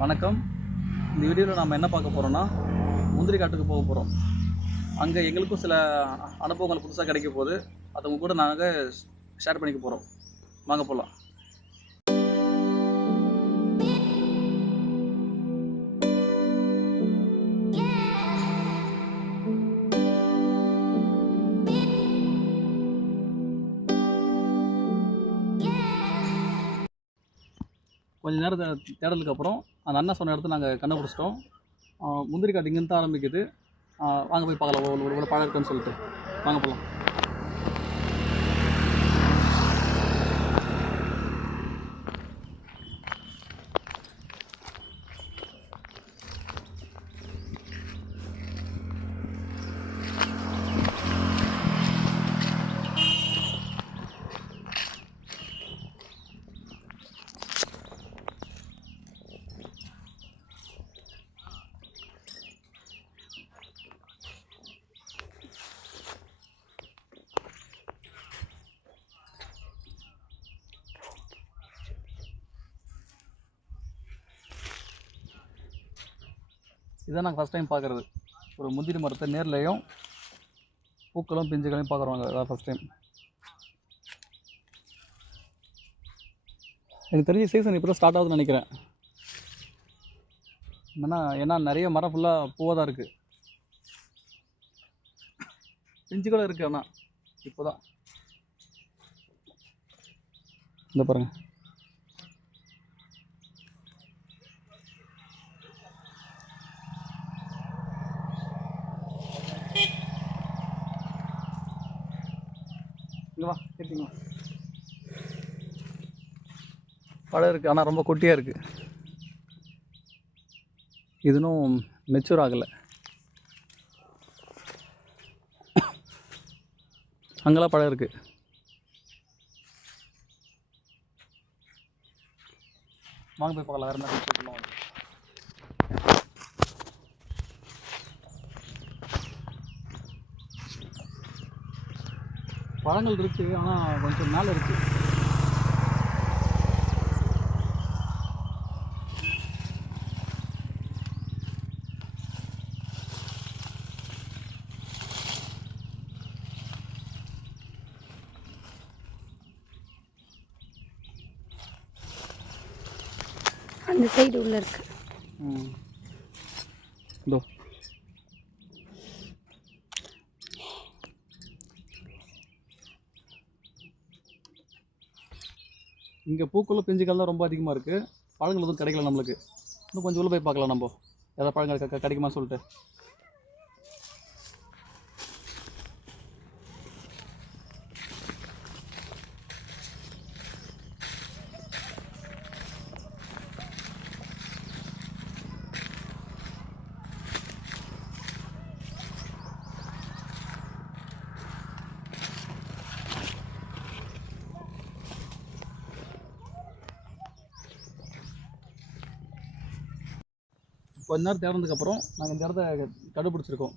வணக்கம். இந்த வீடியோவில் நாம் என்ன பார்க்க போகிறோன்னா, முந்திரி காட்டுக்கு போக போகிறோம். அங்கே எங்களுக்கும் சில அனுபவங்கள் புதுசாக கிடைக்க போகுது. அதை உங்க கூட நாங்கள் ஷேர் பண்ணிக்க போகிறோம். வாங்க போகலாம். கொஞ்சம் நேரம் தேடலுக்கு அப்புறம் அந்த அண்ணா சொன்ன இடத்த நாங்கள் கண்டுபிடிச்சிட்டோம். முந்திரி காட்டு இங்கேருந்து தான் ஆரம்பிக்குது. வாங்க போய் பார்க்கலாம் ஒரு பழம் இருக்குன்னு சொல்லிட்டு. வாங்க போகலாம். இதான் நாங்கள் ஃபஸ்ட் டைம் பார்க்குறது. ஒரு முந்திரி மரத்தை நேர்லையும் பூக்களும் பிஞ்சுகளையும் பார்க்குறோங்க. அதான் ஃபஸ்ட் டைம். எனக்கு தெரிஞ்ச சீசன் இப்போ தான் ஸ்டார்ட் ஆகுதுன்னு நினைக்கிறேன். ஏன்னா நிறைய மரம் ஃபுல்லாக பூவாக தான் இருக்குது. பிஞ்சு கூட இருக்குது. ஆனால் இப்போ தான் இந்த பாருங்கள். இங்கே வா, கேட்டீங்களா? பழம் இருக்குது, ஆனால் ரொம்ப குட்டியாக இருக்குது. இது இன்னும் மெச்சூர் ஆகலை. அங்கெல்லாம் பழம் இருக்குது. வாங்க போய் பார்க்கலாம். வேறு என்ன சொல்லலாம். பழங்கள் இருக்குது, ஆனால் கொஞ்சம் மேலே இருக்குது. அந்த சைடு உள்ள இருக்கு. இதோ இங்கே பூக்களும் பிஞ்சுகள் தான் ரொம்ப அதிகமாக இருக்குது. பழங்கள் எதுவும் கிடைக்கல நம்மளுக்கு. இன்னும் கொஞ்சம் உள்ள போய் பார்க்கலாம். நம்ம எதாவது பழங்கள் கிடைக்குமா சொல்லிட்டு. கொஞ்ச நேரம் தேர்ந்ததுக்கப்புறம் நாங்கள் இந்த இடத்த கண்டுபிடிச்சிருக்கோம்.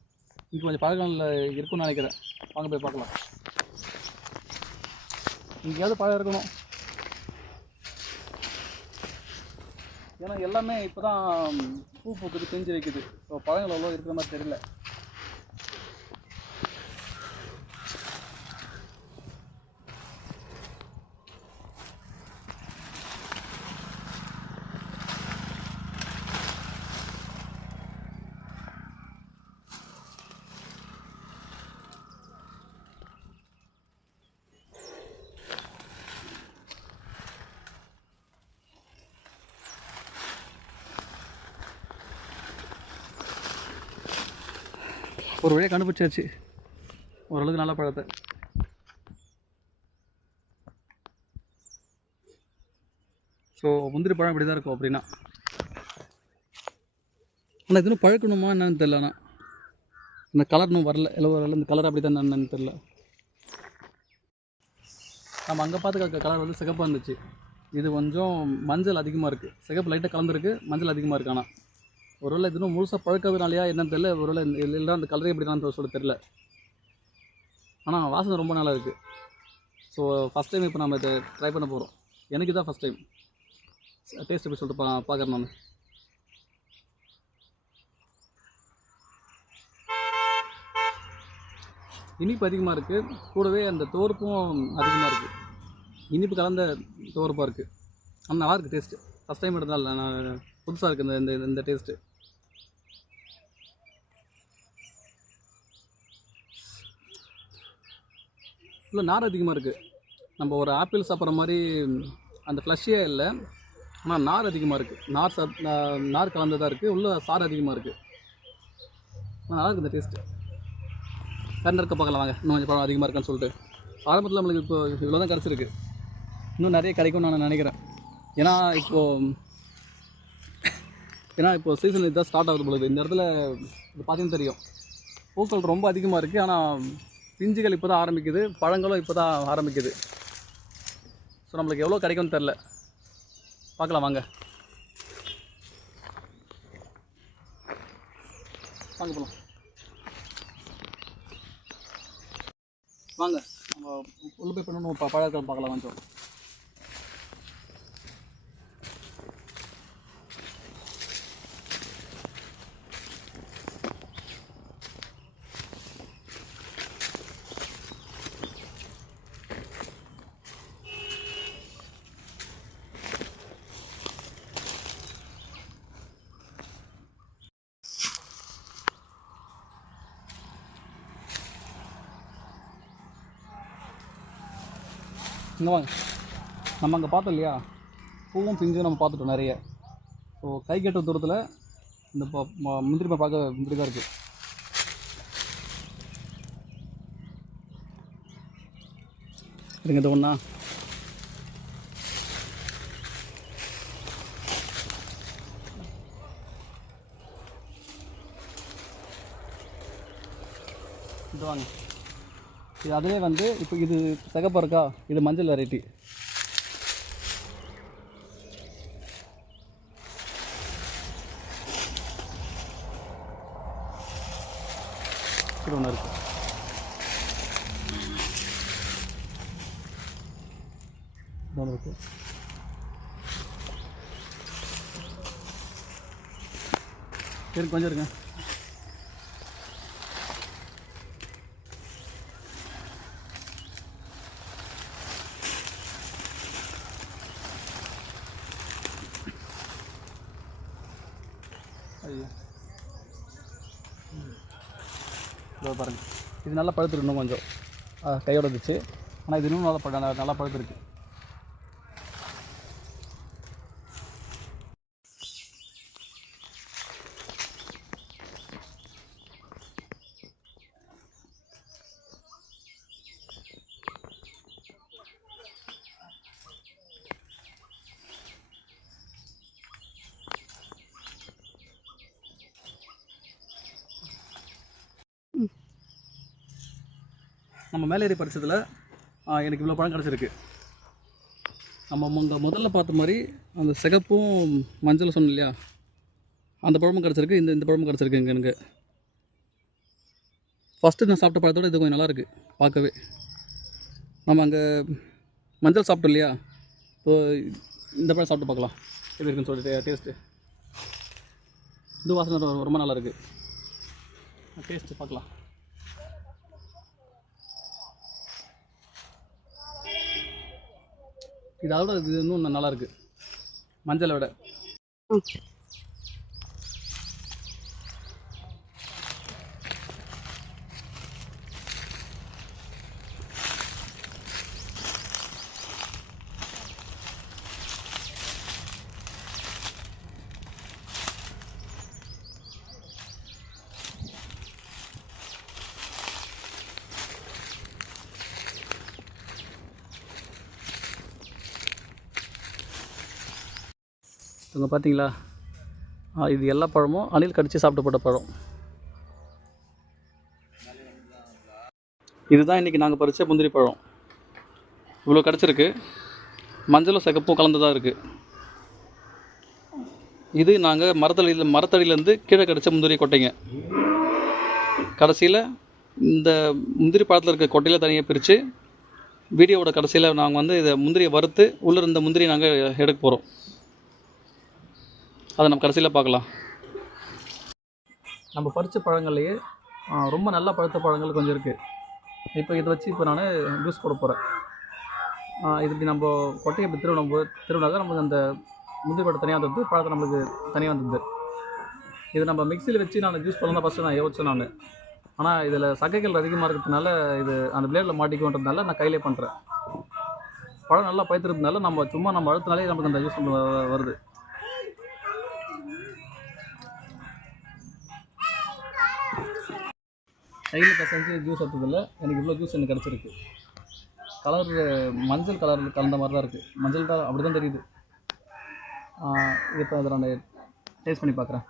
இங்கே கொஞ்சம் பழங்களில் இருக்குன்னு நினைக்கிறேன். வாங்க போய் பார்க்கலாம். இங்கேயாவது பழம் இருக்கணும். ஏன்னா எல்லாமே இப்போ தான் பூ பூக்குது, பிஞ்சு வைக்குது. ஸோ பழங்கள் அவ்வளோ இருக்கிற மாதிரி தெரியல. ஒரு வழியாக கண்டுபிடிச்சாச்சு. ஓரளவுக்கு நல்ல பழத்தை. ஸோ முந்திரி பழம் இப்படி தான் இருக்கும் அப்படின்னா. ஆனால் இது இன்னும் பழக்கணுமா என்னன்னு தெரில. ஆனால் இந்த கலர் இன்னும் வரல. வரல. இந்த கலர் அப்படி தான் என்னன்னு தெரில. நம்ம அங்கே பார்த்து கலர் வந்து சிகப்பாக இருந்துச்சு. இது கொஞ்சம் மஞ்சள் அதிகமாக இருக்குது. சிகப்பு லைட்டாக கலந்துருக்கு, மஞ்சள் அதிகமாக இருக்குது. ஆனால் ஒருவேளை இது இன்னும் முழுசாக பழுக்கறதுனாலையா என்னன்னு தெரியல. ஒருவேளை இல்லை அந்த கலரே எப்படி தான் சொல்ல தெரில. ஆனால் வாசனை ரொம்ப நல்லா இருக்குது. ஸோ ஃபஸ்ட் டைம் இப்போ நம்ம இதை ட்ரை பண்ண போகிறோம். எனக்கு இதான் ஃபஸ்ட் டைம். டேஸ்ட் எப்படி சொல்லிட்டு பார்க்குறேன் நான். இனிப்பு அதிகமாக இருக்குது, கூடவே அந்த துவர்ப்பும் அதிகமாக இருக்குது. இனிப்பு கலந்த துவர்ப்பாக இருக்குது. ஆனால் நல்லாயிருக்கு டேஸ்ட்டு. ஃபஸ்ட் டைம் எடுத்தால் நான் புதுசாக இருக்குது இந்த இந்த இந்த டேஸ்ட்டு. இல்லை நார் அதிகமாக இருக்குது. நம்ம ஒரு ஆப்பிள் சாப்பிட்ற மாதிரி அந்த ஃப்ளஷியாக இல்லை, ஆனால் நார் அதிகமாக இருக்குது. நார் கலந்ததாக இருக்குது, உள்ள சாறு அதிகமாக இருக்குது. நல்லா இருக்குது இந்த டேஸ்ட்டு. வேறு இருக்க பார்க்கலாம் வாங்க, இன்னும் கொஞ்சம் பழம் அதிகமாக இருக்கான்னு சொல்லிட்டு. ஆரம்பத்தில் நம்மளுக்கு இப்போ இவ்வளோ தான் கிடச்சிருக்கு, இன்னும் நிறைய கிடைக்கும்னு நான் நினைக்கிறேன். ஏன்னா இப்போ சீசன் இதுதான் ஸ்டார்ட் ஆகுது பொழுது. இந்த இடத்துல இது பார்த்தீங்கன்னா தெரியும், பூக்கள் ரொம்ப அதிகமாக இருக்குது. ஆனால் பிஞ்சுகள் இப்போ தான் ஆரம்பிக்குது, பழங்களும் இப்போ தான் ஆரம்பிக்குது. ஸோ நம்மளுக்கு எவ்வளோ கிடைக்கும்னு தெரில, பார்க்கலாம் வாங்க. வாங்க போகலாம் வாங்க. நம்ம உள்ள போய் பண்ணணும், பழக்கம் பார்க்கலாம் கொஞ்சம். இங்கே வாங்க. நம்ம அங்கே பார்த்தோம் இல்லையா, பூவும் பிஞ்சும் நம்ம பார்த்துட்டோம் நிறைய. ஸோ கை கட்டுற தூரத்தில் இந்த முந்திரி பார்க்க முந்திரி தான் இருக்குது. இருங்க இது ஒன்றா. இது வாங்க. இது அதிலே வந்து இப்போ இது சிகப்பாக இருக்கா, இது மஞ்சள் வெரைட்டி. இது ஒன்று இருக்குது. இது ஒன்று இருக்குது. சரி கொஞ்சம் இருங்க. ஐயோ இதோ பாருங்கள், இது நல்லா பழுத்துருக்கு. இன்னும் கொஞ்சம் கையோட இருந்துச்சு, ஆனால் இது இன்னும் நல்லா பழுத்துருக்கு. நம்ம மேலேறி படித்ததில் எனக்கு இவ்வளோ பழம் கிடச்சிருக்கு. நம்ம முதல்ல பார்த்த மாதிரி அந்த சிகப்பும் மஞ்சள் சொன்னோம் இல்லையா, அந்த பழமும் கிடச்சிருக்கு. இந்த பழமும் கிடச்சிருக்கு. எனக்கு ஃபஸ்ட்டு நான் சாப்பிட்ட பழத்தோடு இது கொஞ்சம் நல்லாயிருக்கு பார்க்கவே. நம்ம அங்கே மஞ்சள் சாப்பிட்டோம் இல்லையா, இப்போ இந்த பழம் சாப்பிட்டு பார்க்கலாம் எப்படி இருக்குன்னு சொல்லிட்டு. டேஸ்ட்டு இது வாசனை ரொம்ப நல்லாயிருக்கு. டேஸ்ட்டு பார்க்கலாம். இதோட இது இன்னும் நல்லாயிருக்கு மஞ்சளை விட. இவங்க பார்த்தீங்களா, இது எல்லா பழமும் அணில் கடித்து சாப்பிட்டு போட்ட பழம். இதுதான் இன்றைக்கி நாங்கள் பறித்த முந்திரி பழம். இவ்வளோ கிடச்சிருக்கு. மஞ்சளும் சிகப்பும் கலந்துதான் இருக்குது. இது நாங்கள் மரத்தடியிலேருந்து கீழே கிடச்ச முந்திரி கொட்டைங்க. கடைசியில் இந்த முந்திரி பழத்தில் இருக்க கொட்டையில் தனியாக பிரித்து வீடியோவோட கடைசியில் நாங்கள் வந்து இதை முந்திரியை வறுத்து உள்ளே இருந்த முந்திரி நாங்கள் எடுக்க போகிறோம். அதை நம்ம கடைசியில் பார்க்கலாம். நம்ம பறித்த பழங்கள்லேயே ரொம்ப நல்லா பழுத்த பழங்கள் கொஞ்சம் இருக்குது. இப்போ இதை வச்சு இப்போ நான் ஜூஸ் போட போகிறேன். இது இப்படி நம்ம கொட்டையை இப்படி திருவினாக்கா நமக்கு அந்த முந்திரி பழம் தனியாக வந்துடுது, பழத்தை நம்மளுக்கு தனியாக வந்துடுது. இது நம்ம மிக்சியில் வச்சு நான் ஜூஸ் பண்ணலாம் தான் ஃபஸ்ட்டு நான் யோசிச்சேன் நான். ஆனால் இதில் சக்கைகள் அதிகமாக இருக்கிறதுனால இது அந்த பிளேடில் மாட்டிக்கோன்றதுனால நான் கையிலே பண்ணுறேன். பழம் நல்லா பழுத்துறதுனால நம்ம சும்மா நம்ம அழுத்தினாலே நமக்கு அந்த ஜூஸ் வருது. கையில் பசஞ்சு ஜூஸ் எடுத்ததில்ல எனக்கு இவ்வளோ ஜூஸ் எனக்கு கிடச்சிருக்கு. கலர் மஞ்சள் கலர் கலந்த மாதிரி தான் இருக்குது. மஞ்சள் தான் அப்படி தான் தெரியுது. இப்போ அதை நான் டேஸ்ட் பண்ணி பார்க்குறேன்.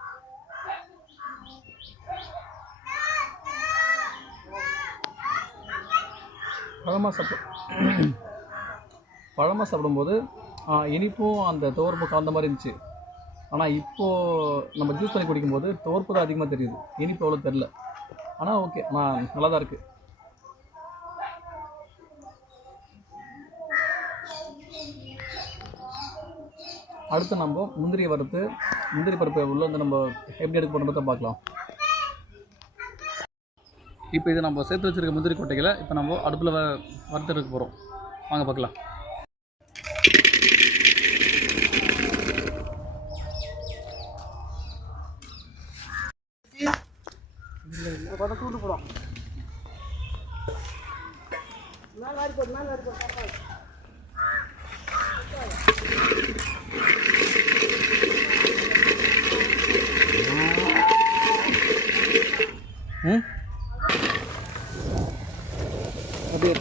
பழமாக சாப்பிடும்போது இனிப்பும் அந்த துவர்ப்பு கலந்த மாதிரி இருந்துச்சு. ஆனால் இப்போது நம்ம ஜூஸ் பண்ணி குடிக்கும்போது துவர்ப்பு தான் அதிகமாக தெரியுது, இனிப்பு அவ்வளோ தெரில. ஆனால் ஓகே, நல்லா தான் இருக்குது. அடுத்து நம்ம முந்திரியை வறுத்து முந்திரி பருப்பை உள்ள வந்து நம்ம எப்படி எடுக்க போகிறத பார்க்கலாம். இப்போ இது நம்ம சேர்த்து வச்சுருக்க முந்திரி கொட்டைகளை இப்போ நம்ம அடுப்பில் வறுத்து எடுக்க போகிறோம். வாங்க பார்க்கலாம். போடும் அப்படியே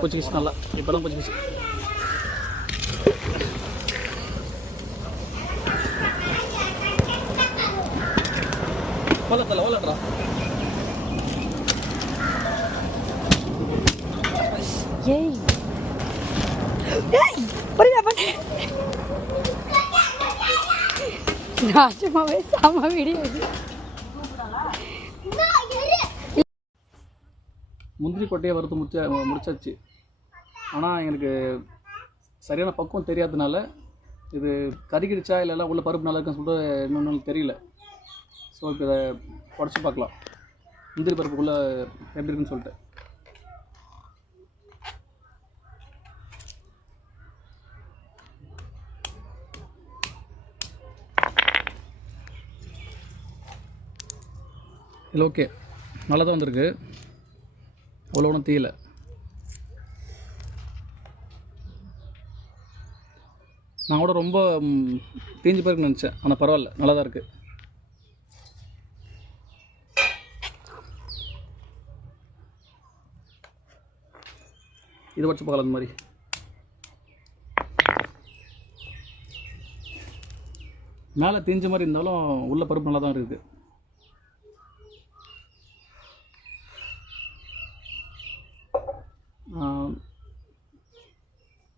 போச்சுக்கிச்சு நல்லா. இப்போ தான் போச்சுக்கிச்சு. வளர்றா ராஜமாவே சாம வீடியோ. முந்திரி கொட்டையை வறுத்து முடிச்சாச்சு. ஆனால் எனக்கு சரியான பக்குவம் தெரியாததுனால இது கறிக்கிடுச்சா இல்லைன்னா உள்ள பருப்பு நல்லா இருக்குன்னு சொல்லிட்டு இன்னொன்று தெரியல. ஸோ இப்போ இதை உடச்சி பார்க்கலாம் முந்திரி பருப்புக்குள்ளே எப்படி இருக்குன்னு சொல்லிட்டு. இல்லை ஓகே, நல்லா தான் வந்திருக்கு, அவ்வளோ ஒன்றும் தீயலை. நான் கூட ரொம்ப தீஞ்சு போயிருக்குன்னு நினச்சேன், ஆனால் பரவாயில்ல, நல்லா தான் இருக்குது. இது வச்சு பார்க்கலாம். இந்த மாதிரி மேலே தீஞ்ச மாதிரி இருந்தாலும் உள்ள பருப்பு நல்லா தான் இருக்குது.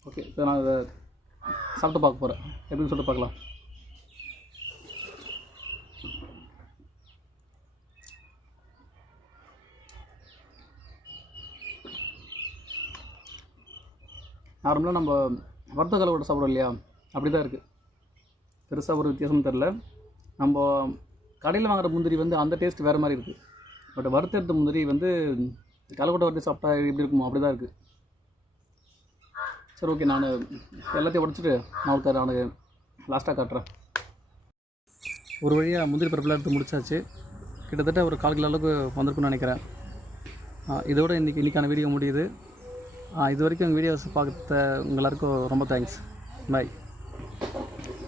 ஓகே, இப்போ நான் இதை சாப்பிட்டு பார்க்க போகிறேன், எப்படின்னு சொல்லிட்டு பார்க்கலாம். நார்மலாக நம்ம வறுத்த கலவோட சாப்பிட்றோம் இல்லையா, அப்படி தான் இருக்குது. பெருசாக ஒரு வித்தியாசமும் தெரில. நம்ம கடையில் வாங்குகிற முந்திரி வந்து அந்த டேஸ்ட் வேறு மாதிரி இருக்குது. பட் வறுத்தெடுத்த முந்திரி வந்து கலக்கொட்டை வறுத்து சாப்பிட்டா எப்படி இருக்குமோ அப்படி தான் இருக்குது. சரி ஓகே, நான் எல்லாத்தையும் உடச்சிட்டு நான் லாஸ்ட்டாக காட்டுறேன். ஒரு வழியாக முந்திரி பருப்பில் எடுத்து முடிச்சாச்சு. கிட்டத்தட்ட ஒரு 1/4 கிலோ அளவுக்கு வந்திருக்குன்னு நினைக்கிறேன். இதோட இன்றைக்கான வீடியோ முடியுது. இது வரைக்கும் எங்கள் வீடியோஸ் பார்த்த எல்லாருக்கும் ரொம்ப தேங்க்ஸ். பாய்.